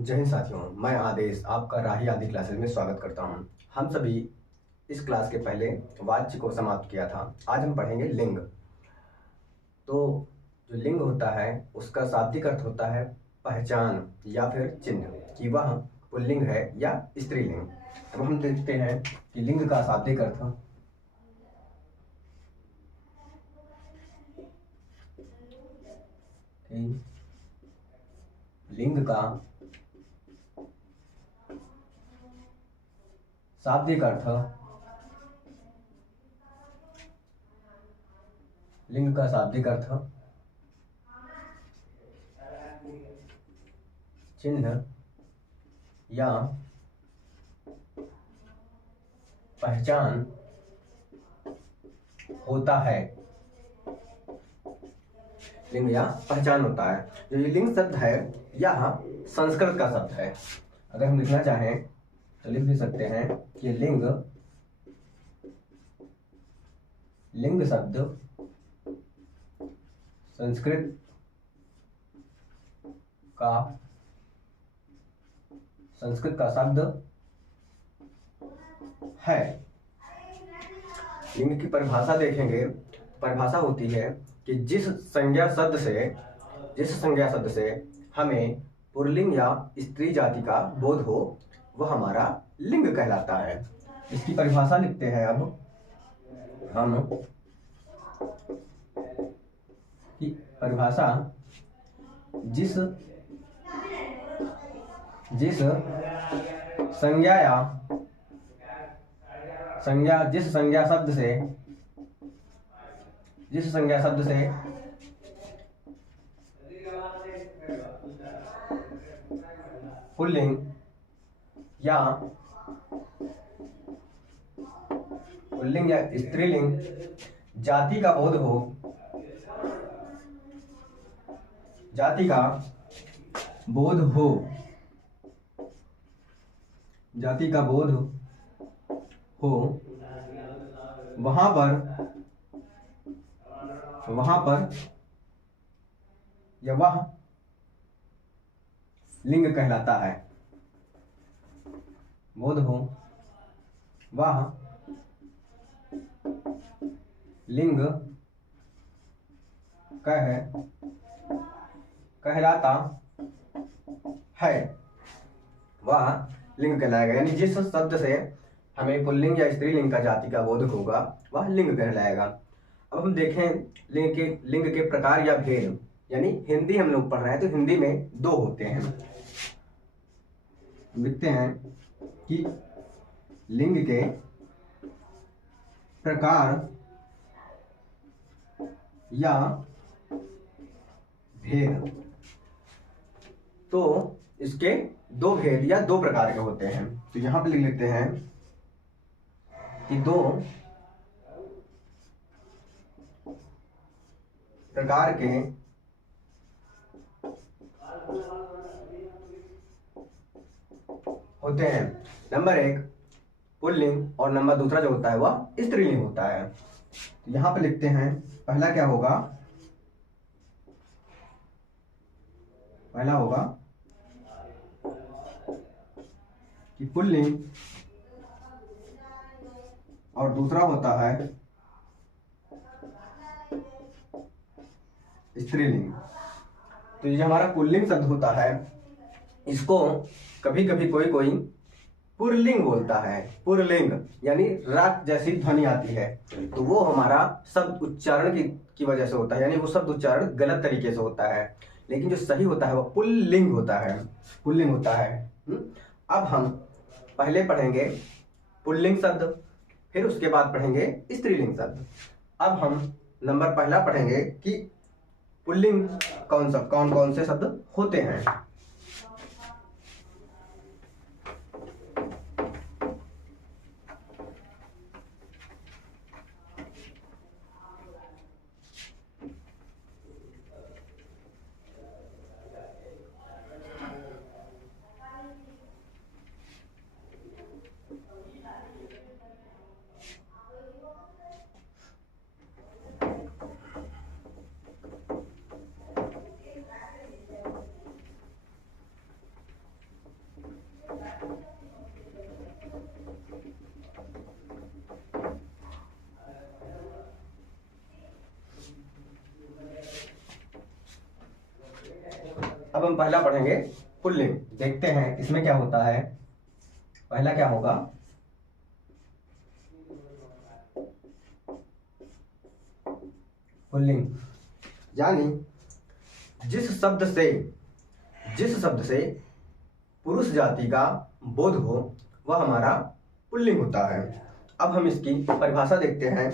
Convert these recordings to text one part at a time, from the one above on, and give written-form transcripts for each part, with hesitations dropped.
जय हिंद साथियों, मैं आदेश आपका राही आदि क्लासेस में स्वागत करता हूं। हम सभी इस क्लास के पहले वाच्य को समाप्त किया था। आज हम पढ़ेंगे लिंग। तो जो लिंग होता है उसका शाब्दिक अर्थ होता है पहचान या फिर चिन्ह कि वह पुल्लिंग है या स्त्रीलिंग। अब हम देखते हैं कि लिंग का शाब्दिक अर्थ लिंग का शाब्दिक अर्थ लिंग का शाब्दिक अर्थ चिन्ह या पहचान होता है। लिंग या पहचान होता है। जो ये लिंग शब्द है यह संस्कृत का शब्द है। अगर हम लिखना चाहें तो लिख भी सकते हैं कि लिंग शब्द संस्कृत का शब्द है। लिंग की परिभाषा देखेंगे, परिभाषा होती है कि जिस संज्ञा शब्द से हमें पुल्लिंग या स्त्री जाति का बोध हो वह हमारा लिंग कहलाता है। इसकी परिभाषा लिखते हैं अब हम कि परिभाषा जिस संज्ञा शब्द से पुल्लिंग या स्त्रीलिंग जाति का बोध हो वहां पर या वह लिंग कहलाता है। बोध हो वह लिंग कहलाता है। वह लिंग कहलाएगा, यानी जिस शब्द से हमें पुल्लिंग या स्त्रीलिंग का जाति का बोध होगा वह लिंग कहलाएगा। अब हम देखें लिंग के प्रकार या भेद, यानी हिंदी हम लोग पढ़ रहे हैं तो हिंदी में दो होते हैं। लिखते हैं कि लिंग के प्रकार या भेद, तो इसके दो भेद या दो प्रकार के होते हैं। तो यहां पे लिख लेते हैं कि दो प्रकार के होते हैं। नंबर एक पुल्लिंग और नंबर दूसरा जो होता है वह स्त्रीलिंग होता है। तो यहां पे लिखते हैं पहला क्या होगा, कि पुल्लिंग और दूसरा होता है स्त्रीलिंग। तो ये हमारा पुल्लिंग शब्द होता है, इसको कभी कभी कोई पुरलिंग बोलता है। पुरलिंग यानी रात जैसी ध्वनि आती है, तो वो हमारा शब्द उच्चारण की वजह से होता है, यानी वो शब्द उच्चारण गलत तरीके से होता है। लेकिन जो सही होता है वो पुल्लिंग होता है। अब हम पहले पढ़ेंगे पुल्लिंग शब्द, फिर उसके बाद पढ़ेंगे स्त्रीलिंग शब्द। अब हम नंबर पहला पढ़ेंगे कि पुल्लिंग कौन कौन से शब्द होते हैं। अब हम पहला पढ़ेंगे पुल्लिंग। देखते हैं इसमें क्या होता है। पहला क्या होगा, पुल्लिंग यानी जिस शब्द से पुरुष जाति का बोध हो वह हमारा पुल्लिंग होता है। अब हम इसकी परिभाषा देखते हैं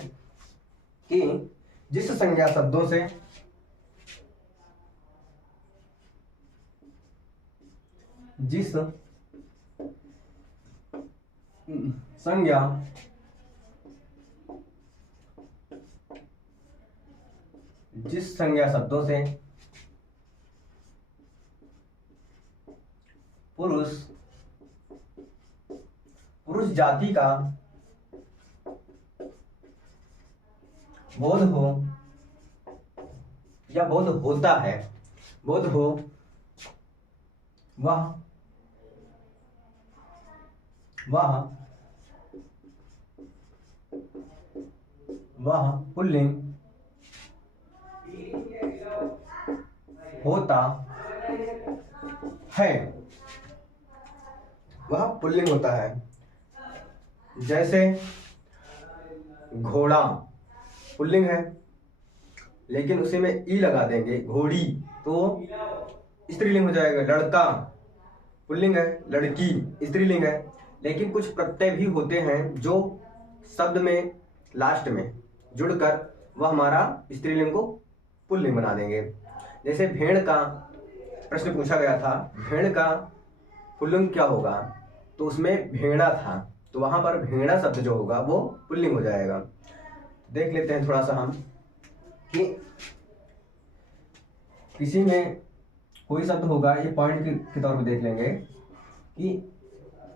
कि जिस संज्ञा शब्दों से जिस संज्ञा शब्दों से पुरुष जाति का बोध हो या बोध होता है, बोध हो वह पुल्लिंग होता है, वह पुल्लिंग होता है। जैसे घोड़ा पुल्लिंग है, लेकिन उसी में ई लगा देंगे घोड़ी तो स्त्रीलिंग हो जाएगा। लड़का पुल्लिंग है, लड़की स्त्रीलिंग है। लेकिन कुछ प्रत्यय भी होते हैं जो शब्द में लास्ट में जुड़कर वह हमारा स्त्रीलिंग को पुल्लिंग बना देंगे। जैसे भेड़ का प्रश्न पूछा गया था, भेड़ का पुल्लिंग क्या होगा, तो उसमें भेड़ा था, तो वहां पर भेड़ा शब्द जो होगा वो पुल्लिंग हो जाएगा। देख लेते हैं थोड़ा सा हम कि किसी में कोई शब्द होगा, ये पॉइंट के तौर पे देख लेंगे कि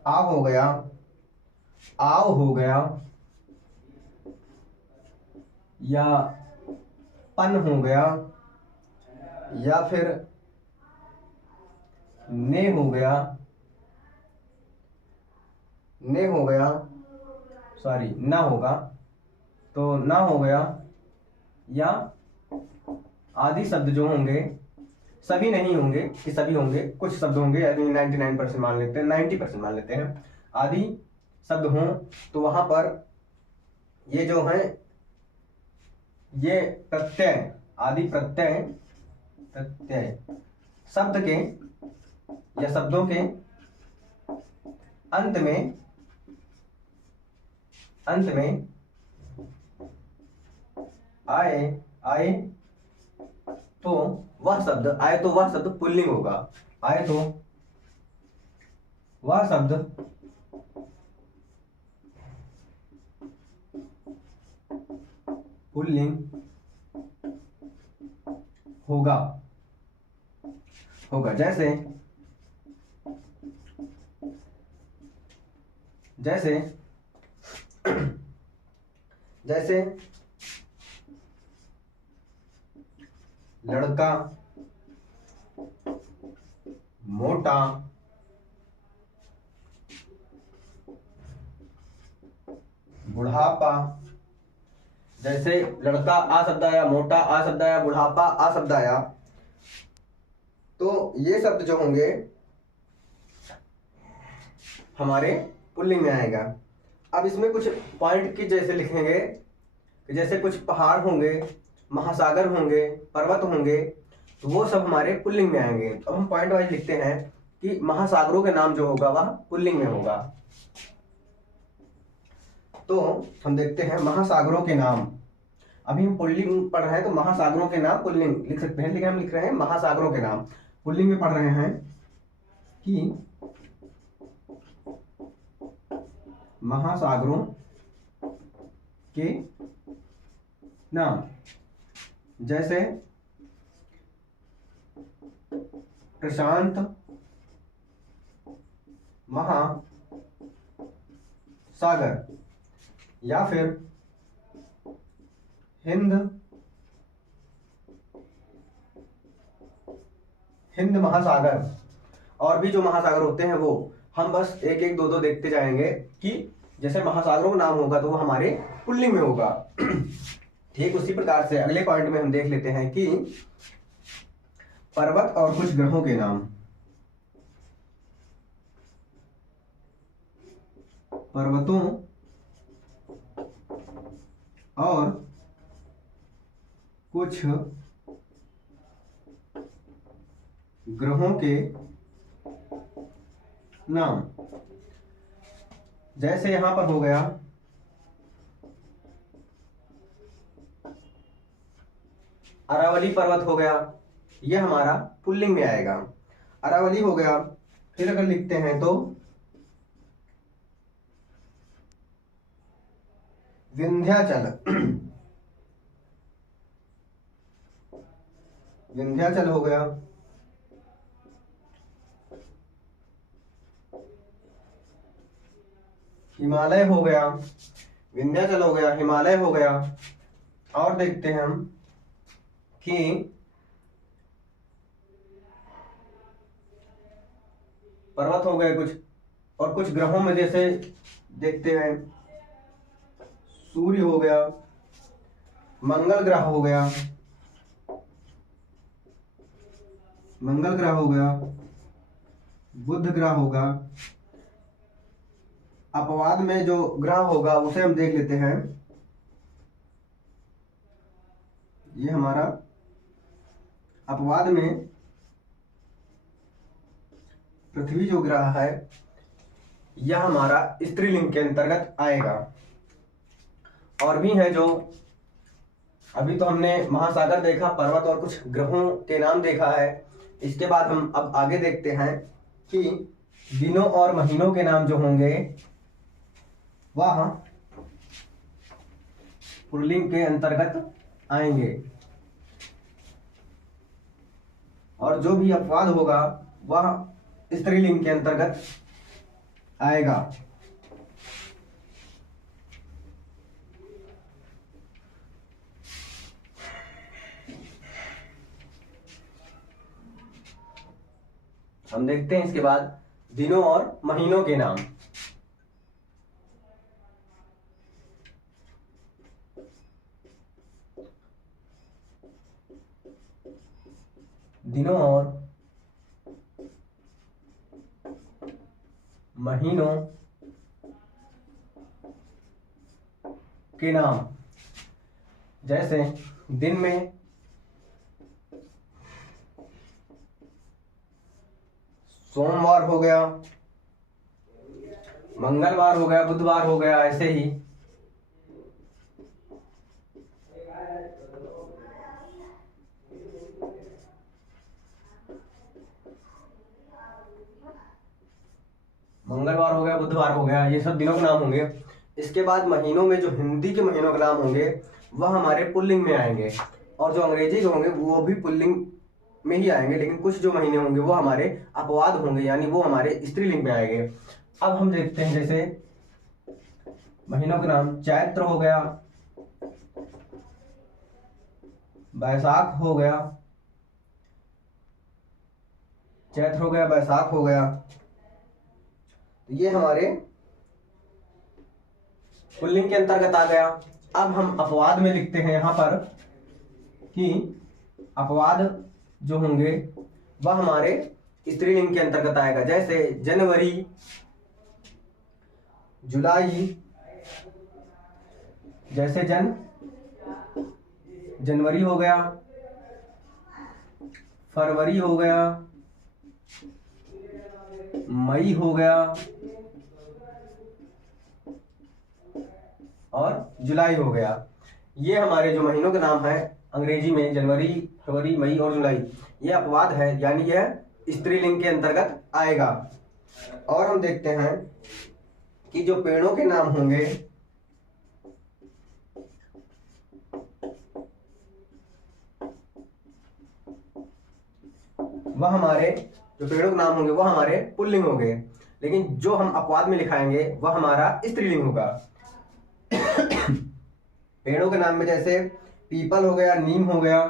आव हो गया, या पन हो गया, या फिर ने हो गया, ना होगा तो ना हो गया, या आदि शब्द जो होंगे, सभी नहीं होंगे कि सभी होंगे, कुछ शब्द होंगे, यानी 99% मान लेते हैं, 90% मान लेते हैं, आदि शब्द हों तो वहां पर ये जो है ये प्रत्यय, आदि प्रत्यय शब्द के या शब्दों के अंत में आए तो वह शब्द पुल्लिंग होगा। आए तो वह शब्द पुल्लिंग होगा। जैसे लड़का, मोटा, बुढ़ापा। जैसे लड़का आ शब्द आया, मोटा आ शब्द आया, बुढ़ापा आ शब्द आया, तो ये शब्द जो होंगे हमारे पुल्लिंग में आएगा। अब इसमें कुछ पॉइंट की जैसे लिखेंगे कि जैसे कुछ पहाड़ होंगे, महासागर होंगे, पर्वत होंगे, तो वो सब हमारे पुल्लिंग में आएंगे। तो हम पॉइंट वाइज लिखते हैं कि महासागरों के नाम जो होगा वह पुल्लिंग में होगा। तो हम देखते हैं महासागरों के नाम। अभी हम पुल्लिंग पढ़ रहे हैं तो महासागरों के नाम पुल्लिंग लिख सकते हैं, लेकिन हम लिख रहे हैं महासागरों के नाम। पुल्लिंग में पढ़ रहे हैं कि महासागरों के नाम। जैसे प्रशांत महासागर, या फिर हिंद महासागर। और भी जो महासागर होते हैं वो हम बस एक एक दो दो देखते जाएंगे कि जैसे महासागरों का नाम होगा तो वो हमारे पुल्लिंग में होगा। ठीक उसी प्रकार से अगले पॉइंट में हम देख लेते हैं कि पर्वत और कुछ ग्रहों के नाम। पर्वतों और कुछ ग्रहों के नाम। जैसे यहां पर हो गया अरावली पर्वत हो गया, ये हमारा पुल्लिंग में आएगा। अरावली हो गया। फिर अगर लिखते हैं तो विंध्याचल। विंध्याचल हो गया। हिमालय हो गया। विंध्याचल हो गया, हिमालय हो गया। और देखते हैं हम कि पर्वत हो गए कुछ, और कुछ ग्रहों में जैसे देखते हैं सूर्य हो गया, मंगल ग्रह हो गया, मंगल ग्रह हो गया, बुध ग्रह होगा। अपवाद में जो ग्रह होगा उसे हम देख लेते हैं। ये हमारा अपवाद में पृथ्वी जो ग्रह है यह हमारा स्त्रीलिंग के अंतर्गत आएगा। और भी है जो, अभी तो हमने महासागर देखा, पर्वत और कुछ ग्रहों के नाम देखा है। इसके बाद हम अब आगे देखते हैं कि दिनों और महीनों के नाम जो होंगे वह पुल्लिंग के अंतर्गत आएंगे, और जो भी अपवाद होगा वह स्त्रीलिंग के अंतर्गत आएगा। हम देखते हैं इसके बाद दिनों और महीनों के नाम। दिनों और महीनों के नाम। जैसे दिन में सोमवार हो गया, मंगलवार हो गया, बुधवार हो गया, ऐसे ही। मंगलवार हो गया, बुधवार हो गया, ये सब दिनों के नाम होंगे। इसके बाद महीनों में जो हिंदी के महीनों के नाम होंगे वह हमारे पुल्लिंग में आएंगे, और जो अंग्रेजी के होंगे वो भी पुल्लिंग में ही आएंगे, लेकिन कुछ जो महीने होंगे वो हमारे अपवाद होंगे, यानी वो हमारे स्त्रीलिंग में आएंगे। अब हम देखते हैं जैसे महीनों के नाम। चैत्र हो गया, बैसाख हो गया, चैत्र हो गया, बैसाख हो गया, ये हमारे पुल्लिंग के अंतर्गत आ गया। अब हम अपवाद में लिखते हैं यहां पर कि अपवाद जो होंगे वह हमारे स्त्रीलिंग के अंतर्गत आएगा। जैसे जनवरी, जुलाई, जैसे जनवरी हो गया, फरवरी हो गया, मई हो गया और जुलाई हो गया। ये हमारे जो महीनों के नाम है अंग्रेजी में जनवरी, फरवरी, मई और जुलाई, ये अपवाद है, यानी यह स्त्रीलिंग के अंतर्गत आएगा। और हम देखते हैं कि जो पेड़ों के नाम होंगे वह हमारे, जो पेड़ों के नाम होंगे वह हमारे पुल्लिंग होंगे, लेकिन जो हम अपवाद में लिखाएंगे वह हमारा स्त्रीलिंग होगा। पेड़ों के नाम में जैसे पीपल हो गया, नीम हो गया,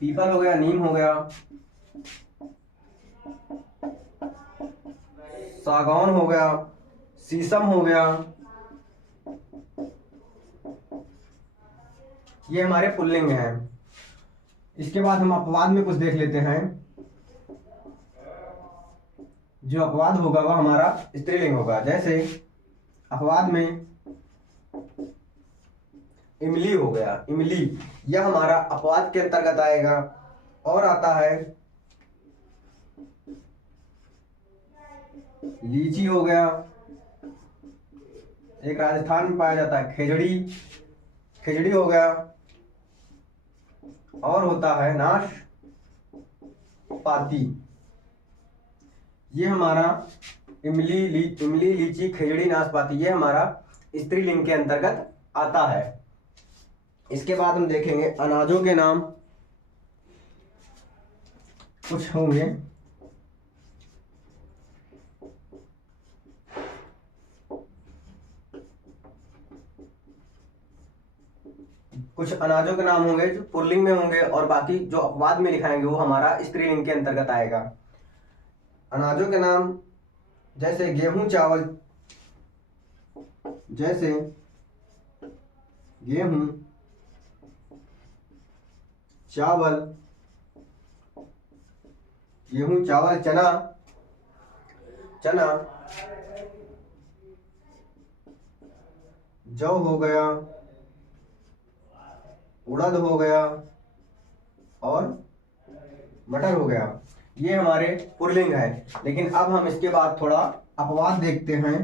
पीपल हो गया, नीम हो गया, सागौन हो गया, शीशम हो गया, ये हमारे पुल्लिंग में है। इसके बाद हम अपवाद में कुछ देख लेते हैं। जो अपवाद होगा वह हमारा स्त्रीलिंग होगा। जैसे अपवाद में इमली हो गया, इमली, यह हमारा अपवाद के अंतर्गत आएगा। और आता है लीची हो गया, एक राजस्थान में पाया जाता है खेजड़ी, खिचड़ी हो गया। और होता है नाशपाती। ये हमारा इमली, लीची, खिचड़ी, नाशपाती, ये हमारा स्त्रीलिंग के अंतर्गत आता है। इसके बाद हम देखेंगे अनाजों के नाम कुछ होंगे। कुछ अनाजों के नाम होंगे जो पुल्लिंग में होंगे, और बाकी जो अपवाद में लिखाएंगे वो हमारा स्त्रीलिंग के अंतर्गत आएगा। अनाजों के नाम जैसे गेहूं, चावल, जैसे गेहूं, चावल, गेहूं, चावल, चना, चना, जौ हो गया, उड़द हो गया और मटर हो गया। ये हमारे पुल्लिंग है। लेकिन अब हम इसके बाद थोड़ा अपवाद देखते हैं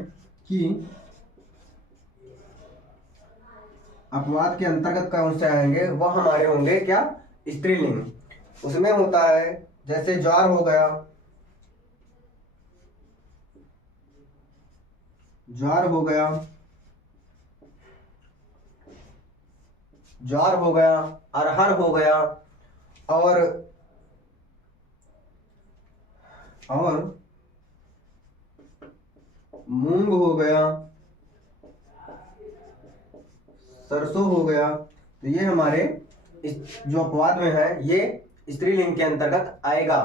कि अपवाद के अंतर्गत कौन से आएंगे। वह हमारे होंगे क्या, स्त्रीलिंग। उसमें होता है जैसे ज्वार हो गया, ज्वार हो गया, ज्वार हो गया, अरहर हो गया, और मूंग हो गया, सरसों हो गया। तो ये हमारे जो अपवाद में है ये स्त्रीलिंग के अंतर्गत आएगा।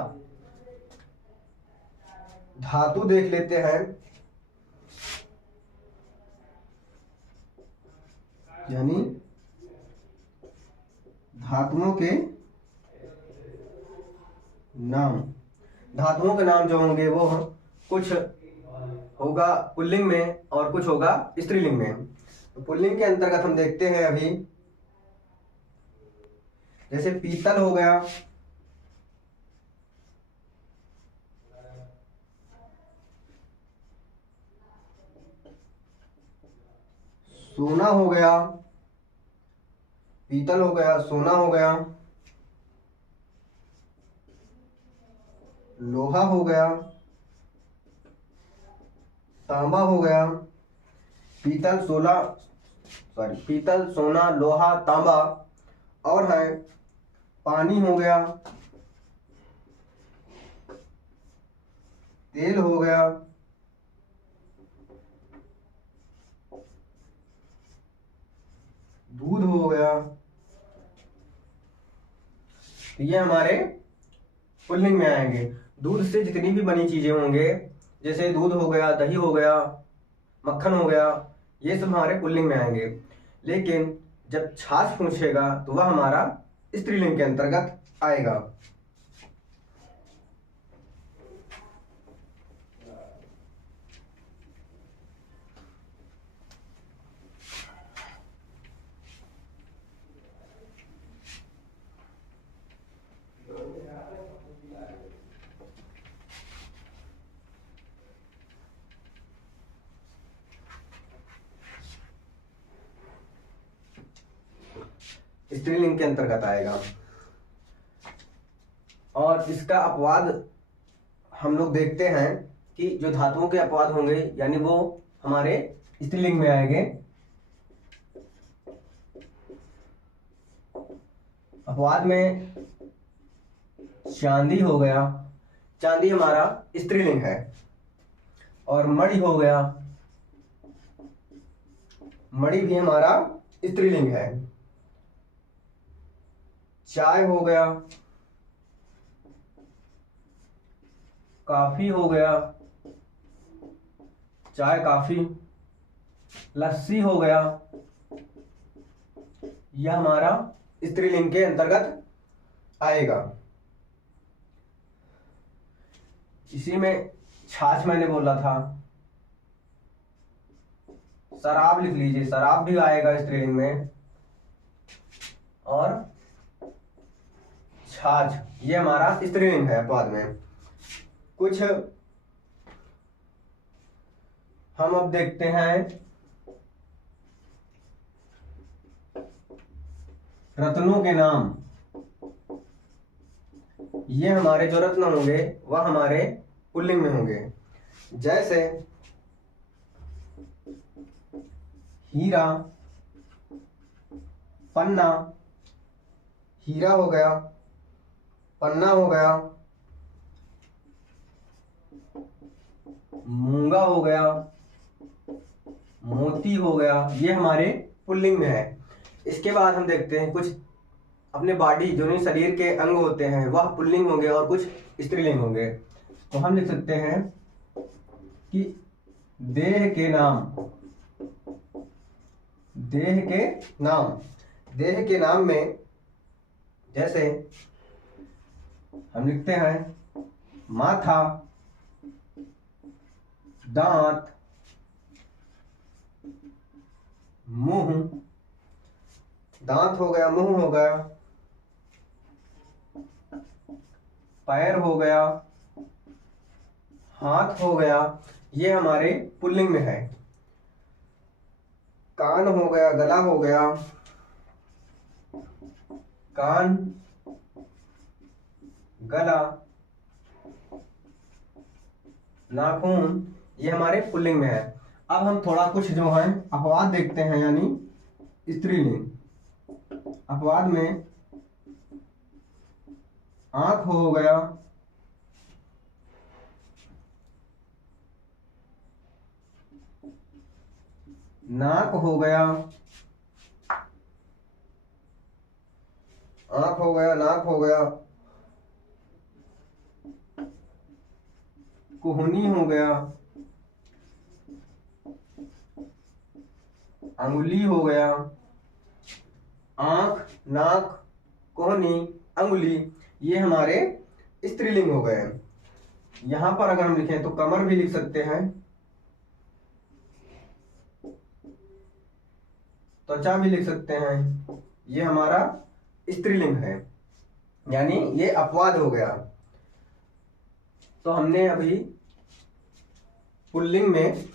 धातु देख लेते हैं। यानी धातुओं के नाम, धातुओं के नाम जो होंगे वो कुछ होगा पुल्लिंग में और कुछ होगा स्त्रीलिंग में। तो पुल्लिंग के अंतर्गत हम देखते हैं अभी, जैसे पीतल हो गया, सोना हो गया, पीतल हो गया, सोना हो गया, लोहा हो गया, तांबा हो गया। पीतल, पीतल, सोना, लोहा, तांबा। और है पानी हो गया, तेल हो गया, दूध हो गया। ये हमारे पुल्लिंग में आएंगे। दूध से जितनी भी बनी चीजें होंगे, जैसे दूध हो गया, दही हो गया, मक्खन हो गया, ये सब हमारे पुल्लिंग में आएंगे। लेकिन जब छाछ पूछेगा तो वह हमारा स्त्रीलिंग के अंतर्गत आएगा। स्त्रीलिंग के अंतर्गत आएगा। और इसका अपवाद हम लोग देखते हैं कि जो धातुओं के अपवाद होंगे यानी वो हमारे स्त्रीलिंग में आएंगे। अपवाद में चांदी हो गया, चांदी हमारा स्त्रीलिंग है। और मणि हो गया, मणि भी हमारा स्त्रीलिंग है। चाय हो गया, काफी हो गया, चाय, काफी। लस्सी हो गया, यह हमारा स्त्रीलिंग के अंतर्गत आएगा। इसी में छाछ मैंने बोला था, शराब लिख लीजिए, शराब भी आएगा स्त्रीलिंग में। और छाछ ये हमारा स्त्रीलिंग है अपवाद में। कुछ हम अब देखते हैं रत्नों के नाम। ये हमारे जो रत्न होंगे वह हमारे पुल्लिंग में होंगे। जैसे हीरा, पन्ना, हीरा हो गया, पन्ना हो गया, मूंगा हो गया, मोती हो गया, ये हमारे पुल्लिंग में है। इसके बाद हम देखते हैं कुछ अपने बॉडी जो नहीं शरीर के अंग होते हैं वह पुल्लिंग होंगे और कुछ स्त्रीलिंग होंगे। तो हम लिख सकते हैं कि देह के नाम, देह के नाम, देह के नाम में जैसे हम लिखते हैं माथा, दांत, मुंह, दांत हो गया, मुंह हो गया, पैर हो गया, हाथ हो गया, ये हमारे पुल्लिंग में है। कान हो गया, गला हो गया, कान, गला, नाखून, ये हमारे पुल्लिंग में है। अब हम थोड़ा कुछ जो है अपवाद देखते हैं, यानी स्त्रीलिंग। अपवाद में आंख हो गया, नाक हो गया, आंख हो गया, नाक हो गया, कोहनी हो गया, अंगुली हो गया। आंख, नाक, कोहनी, अंगुली, ये हमारे स्त्रीलिंग हो गए। यहां पर अगर हम लिखें तो कमर भी लिख सकते हैं, त्वचा भी लिख सकते हैं, ये हमारा स्त्रीलिंग है, यानी ये अपवाद हो गया। तो हमने अभी पुल्लिंग में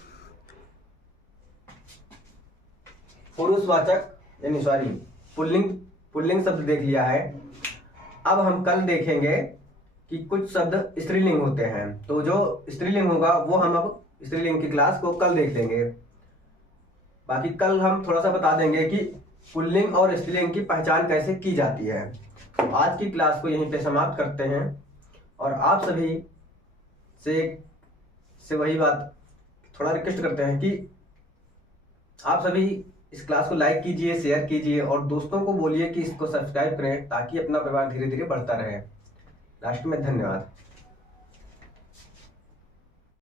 पुरुषवाचक यानी सॉरी पुल्लिंग शब्द देख लिया है। अब हम कल देखेंगे कि कुछ शब्द स्त्रीलिंग होते हैं, तो जो स्त्रीलिंग होगा वो हम अब स्त्रीलिंग की क्लास को कल देख लेंगे। बाकी कल हम थोड़ा सा बता देंगे कि पुल्लिंग और स्त्रीलिंग की पहचान कैसे की जाती है। तो आज की क्लास को यहीं पे समाप्त करते हैं और आप सभी से वही बात थोड़ा रिक्वेस्ट करते हैं कि आप सभी इस क्लास को लाइक कीजिए, शेयर कीजिए और दोस्तों को बोलिए कि इसको सब्सक्राइब करें ताकि अपना परिवार धीरे धीरे बढ़ता रहे। लास्ट में धन्यवाद।